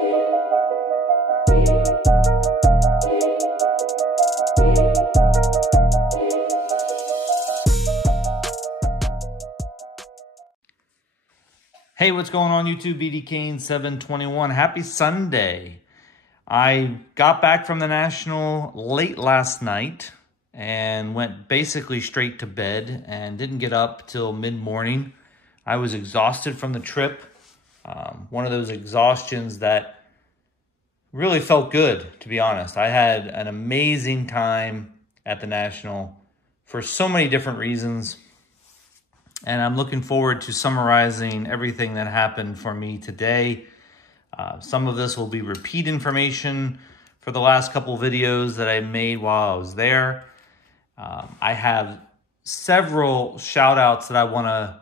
Hey, what's going on YouTube? BD Kane 721. Happy Sunday. I got back from the National late last night and went basically straight to bed and didn't get up till mid-morning. I was exhausted from the trip. One of those exhaustions that really felt good, to be honest. I had an amazing time at the National for so many different reasons. And I'm looking forward to summarizing everything that happened for me today. Some of this will be repeat information for the last couple videos that I made while I was there. I have several shout outs that I want to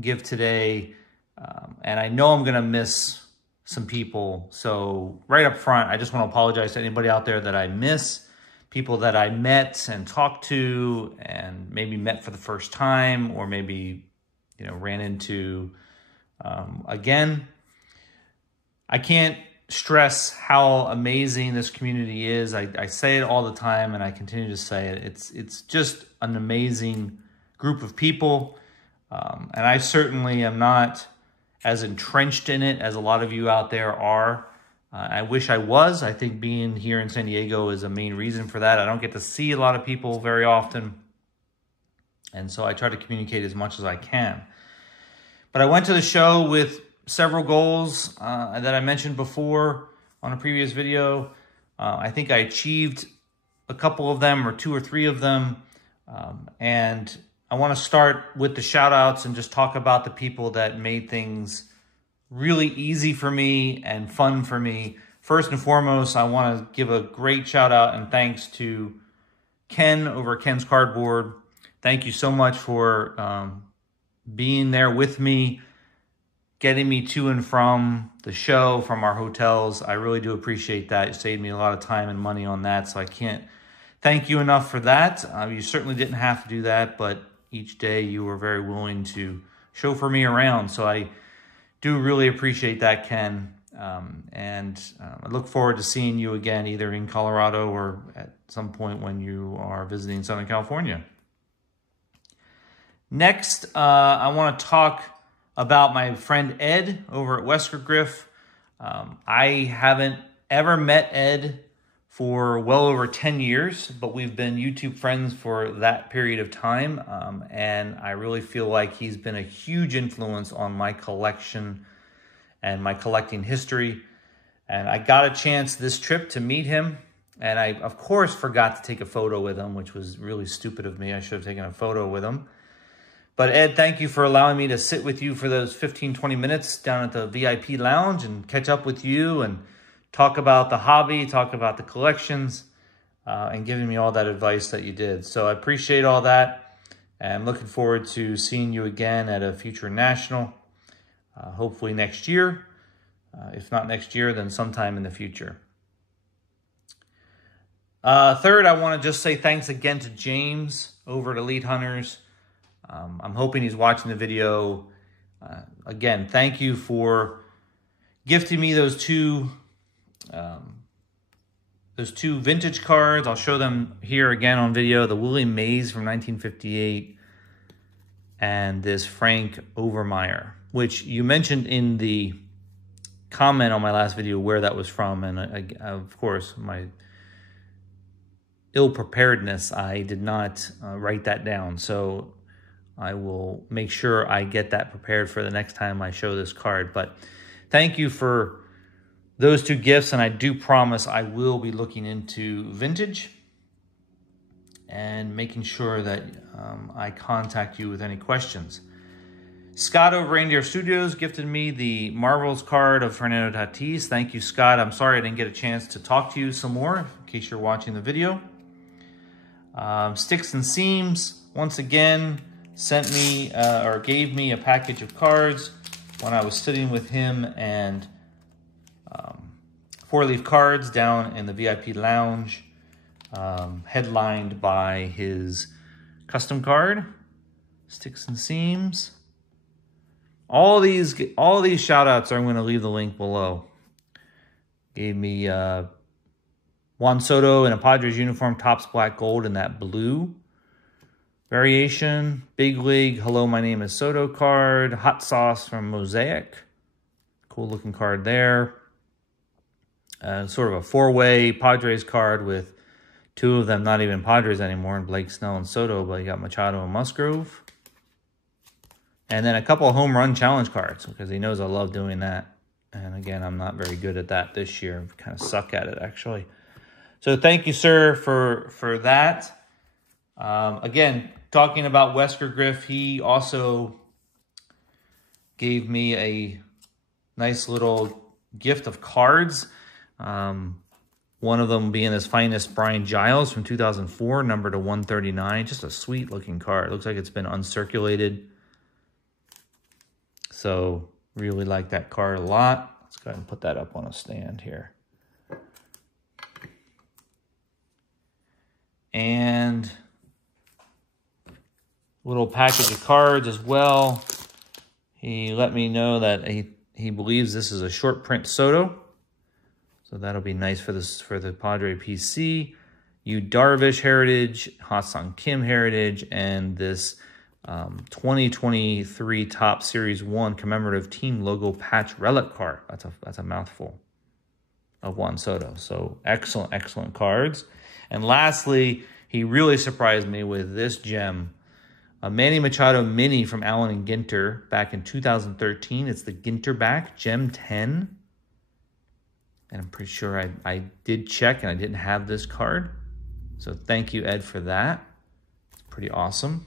give today. And I know I'm going to miss some people. So right up front, I just want to apologize to anybody out there that I miss. People that I met and talked to and maybe met for the first time or maybe, ran into again. I can't stress how amazing this community is. I say it all the time and I continue to say it. It's just an amazing group of people. And I certainly am not as entrenched in it as a lot of you out there are. I wish I was. I think being here in San Diego is a main reason for that. I don't get to see a lot of people very often. And so I try to communicate as much as I can. But I went to the show with several goals that I mentioned before on a previous video. I think I achieved a couple of them or two or three of them. And I want to start with the shout outs and just talk about the people that made things really easy for me and fun for me. First and foremost, I want to give a great shout out and thanks to Ken over at Ken's Cardboard. Thank you so much for being there with me, getting me to and from the show, from our hotels. I really do appreciate that. It saved me a lot of time and money on that, so I can't thank you enough for that. You certainly didn't have to do that, but each day you were very willing to chauffeur me around, so I do really appreciate that, Ken. I look forward to seeing you again, either in Colorado or at some point when you are visiting Southern California. Next, I want to talk about my friend Ed over at Wesker Griff. I haven't ever met Ed for well over 10 years, but we've been YouTube friends for that period of time. And I really feel like he's been a huge influence on my collection and my collecting history. And I got a chance this trip to meet him. And I, of course, forgot to take a photo with him, which was really stupid of me. I should have taken a photo with him. But Ed, thank you for allowing me to sit with you for those 15, 20 minutes down at the VIP lounge and catch up with you and talk about the hobby, talk about the collections, and giving me all that advice that you did. So I appreciate all that. And I'm looking forward to seeing you again at a future National, hopefully next year. If not next year, then sometime in the future. Third, I want to just say thanks again to James over at Elite Hunters. I'm hoping he's watching the video. Again, thank you for gifting me those two vintage cards. I'll show them here again on video. The Willie Mays from 1958 and this Frank Overmeyer, which you mentioned in the comment on my last video where that was from. And of course, my ill-preparedness, I did not write that down. So I will make sure I get that prepared for the next time I show this card. But thank you for those two gifts, and I do promise I will be looking into vintage and making sure that I contact you with any questions. Scott over Reindeer Studios gifted me the Marvels card of Fernando Tatis. Thank you, Scott. I'm sorry I didn't get a chance to talk to you some more, in case you're watching the video. Sticks and Seams, once again, sent me or gave me a package of cards when I was sitting with him and Four Leaf Cards down in the VIP lounge, headlined by his custom card, Sticks and Seams. All these shout outs, I'm going to leave the link below. Gave me Juan Soto in a Padres uniform, Topps black gold in that blue variation. Big League, Hello, My Name is Soto card. Hot Sauce from Mosaic. Cool looking card there. Sort of a four-way Padres card with two of them not even Padres anymore, and Blake Snell and Soto, but you got Machado and Musgrove. And then a couple of home run challenge cards, because he knows I love doing that. And again, I'm not very good at that this year. I kind of suck at it, actually. So thank you, sir, for that. Again, talking about Wesker Griff, he also gave me a nice little gift of cards. One of them being his finest Brian Giles from 2004, numbered to 139. Just a sweet looking card. Looks like it's been uncirculated. So really like that card a lot. Let's go ahead and put that up on a stand here. And little package of cards as well. He let me know that he believes this is a short print Soto. So that'll be nice for this for the Padre PC. Yu Darvish Heritage, Ha-Seong Kim Heritage, and this 2023 Top Series 1 commemorative team logo patch relic card. That's a mouthful of Juan Soto. So excellent, excellent cards. And lastly, he really surprised me with this gem. A Manny Machado mini from Allen and Ginter back in 2013. It's the Ginter back, Gem 10. And I'm pretty sure I did check and I didn't have this card. So thank you, Ed, for that. It's pretty awesome.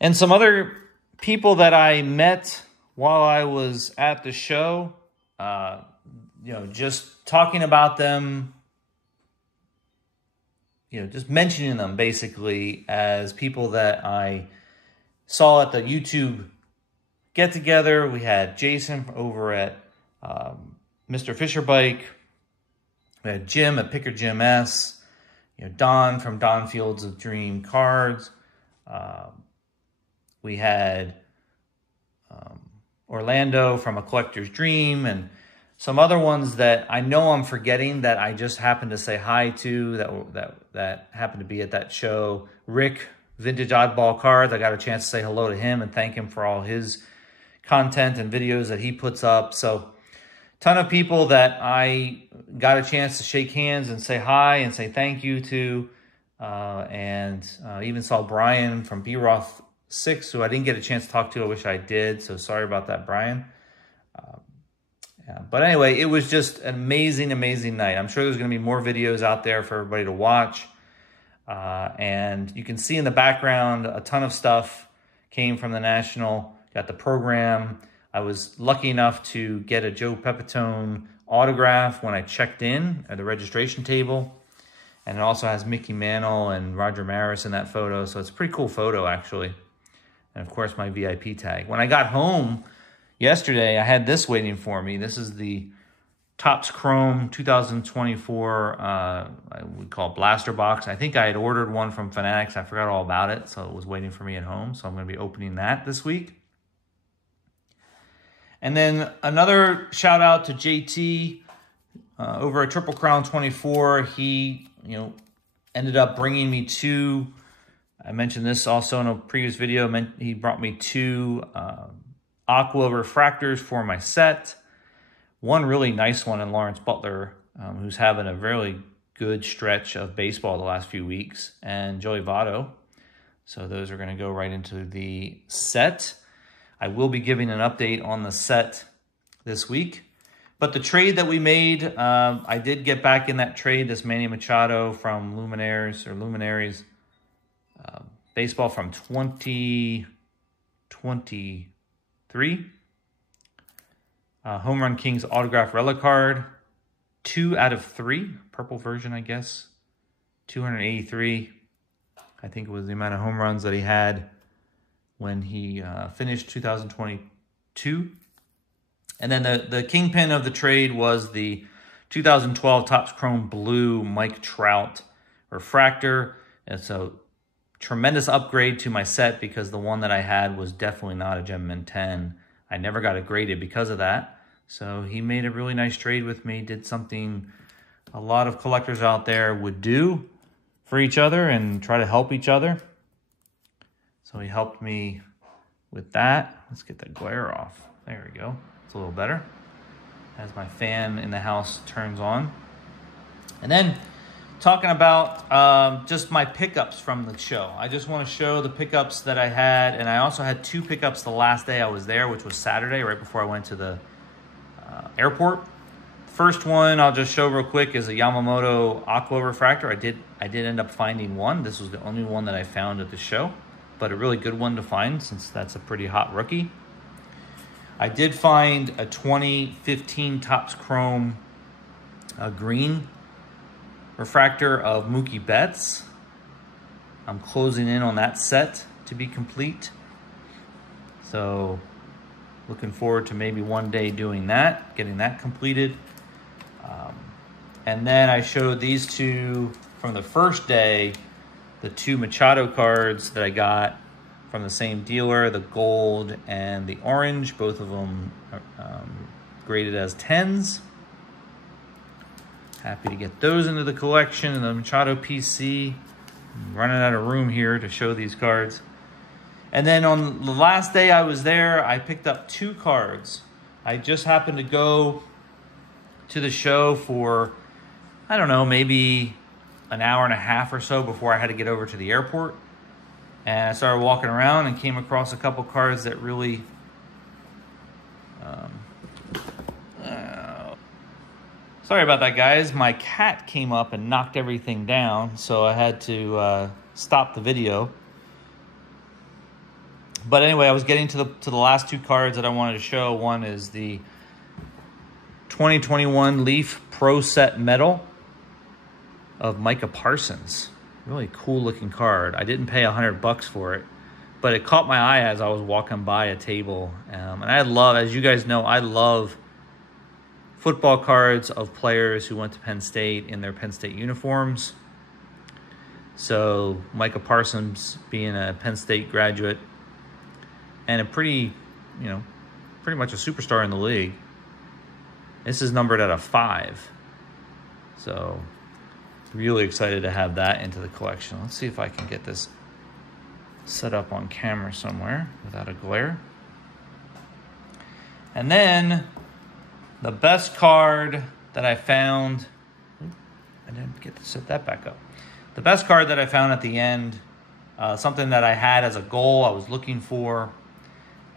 And some other people that I met while I was at the show, just talking about them, just mentioning them basically as people that I saw at the YouTube get-together. We had Jason over at Mr. Fisher Bike. We had Jim at Picker Jim S. Don from Don Fields of Dream Cards. We had Orlando from A Collector's Dream, and some other ones that I know I'm forgetting that I just happened to say hi to that happened to be at that show. Rick, Vintage Oddball Cards. I got a chance to say hello to him and thank him for all his content and videos that he puts up. So ton of people that I got a chance to shake hands and say hi and say thank you to. And even saw Brian from B-Roth 6, who I didn't get a chance to talk to. I wish I did. So sorry about that, Brian. But anyway, it was just an amazing, amazing night. I'm sure there's going to be more videos out there for everybody to watch. And you can see in the background, a ton of stuff came from the National. Got the program. I was lucky enough to get a Joe Pepitone autograph when I checked in at the registration table. And it also has Mickey Mantle and Roger Maris in that photo. So it's a pretty cool photo, actually. And, of course, my VIP tag. When I got home yesterday, I had this waiting for me. This is the Topps Chrome 2024, I would call it Blaster Box. I think I had ordered one from Fanatics. I forgot all about it, so it was waiting for me at home. So I'm going to be opening that this week. And then another shout out to JT over at Triple Crown 24. He, ended up bringing me two. I mentioned this also in a previous video. He brought me two Aqua refractors for my set. One really nice one in Lawrence Butler, who's having a really good stretch of baseball the last few weeks, and Joey Votto. So those are going to go right into the set. I will be giving an update on the set this week. But the trade that we made, I did get back in that trade, this Manny Machado from Luminaries, baseball from 2023. Home Run Kings autograph relic card, 2 out of 3, purple version, I guess. 283, I think it was the amount of home runs that he had when he finished 2022. And then the kingpin of the trade was the 2012 Topps Chrome Blue Mike Trout refractor. It's a tremendous upgrade to my set because the one that I had was definitely not a Gem Mint 10. I never got it graded because of that. So he made a really nice trade with me, did something a lot of collectors out there would do for each other and try to help each other. So he helped me with that. Let's get the glare off. There we go. It's a little better as my fan in the house turns on. And then talking about just my pickups from the show. I just want to show the pickups that I had. And I also had 2 pickups the last day I was there, which was Saturday, right before I went to the airport. First one I'll just show real quick is a Yamamoto Aqua Refractor. I did end up finding one. This was the only one that I found at the show, but a really good one to find since that's a pretty hot rookie. I did find a 2015 Topps Chrome green refractor of Mookie Betts. I'm closing in on that set to be complete. So looking forward to maybe one day doing that, getting that completed. And then I showed these 2 from the first day, the 2 Machado cards that I got from the same dealer, the gold and the orange, both of them graded as 10s. Happy to get those into the collection. And the Machado PC, I'm running out of room here to show these cards. And then on the last day I was there, I picked up 2 cards. I just happened to go to the show for, I don't know, maybe an hour and a half or so before I had to get over to the airport. And I started walking around and came across a couple cards that really sorry about that, guys. My cat came up and knocked everything down, so I had to stop the video. But anyway, I was getting to the last 2 cards that I wanted to show. One is the 2021 Leaf Pro Set Metal of Micah Parsons. Really cool looking card. I didn't pay $100 for it, but it caught my eye as I was walking by a table. And I love, as you guys know, I love football cards of players who went to Penn State in their Penn State uniforms. So Micah Parsons being a Penn State graduate and a pretty much a superstar in the league. This is numbered at a 5. So really excited to have that into the collection. Let's see if I can get this set up on camera somewhere without a glare. And then the best card that I found, I didn't get to set that back up. The best card that I found at the end, something that I had as a goal I was looking for,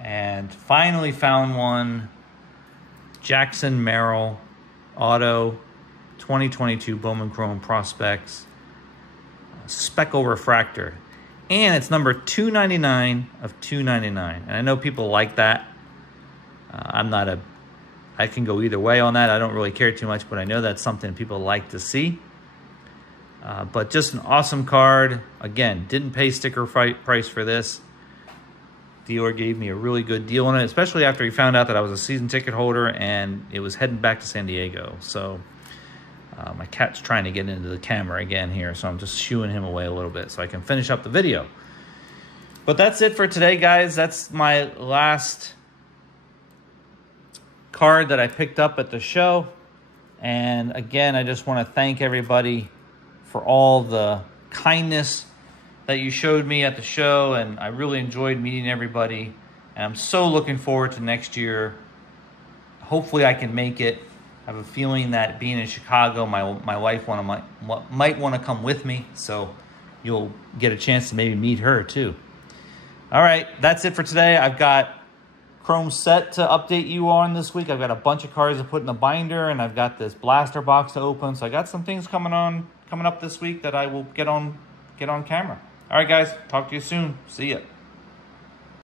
and finally found one, Jackson Merrill Auto 2022 Bowman Chrome Prospects Speckle Refractor. And it's number 299 of 299. And I know people like that. I can go either way on that. I don't really care too much, but I know that's something people like to see. But just an awesome card. Again, didn't pay sticker price for this. Dealer gave me a really good deal on it, especially after he found out that I was a season ticket holder and it was heading back to San Diego. So my cat's trying to get into the camera again here, so I'm just shooing him away a little bit so I can finish up the video. But that's it for today, guys. That's my last card that I picked up at the show. And again, I just want to thank everybody for all the kindness that you showed me at the show, and I really enjoyed meeting everybody. And I'm so looking forward to next year. Hopefully I can make it. I have a feeling that being in Chicago, my wife might want to come with me, so you'll get a chance to maybe meet her too. All right, that's it for today. I've got Chrome Set to update you on this week. I've got a bunch of cards to put in the binder, and I've got this blaster box to open. So I got some things coming up this week that I will get on camera. All right, guys, talk to you soon. See ya.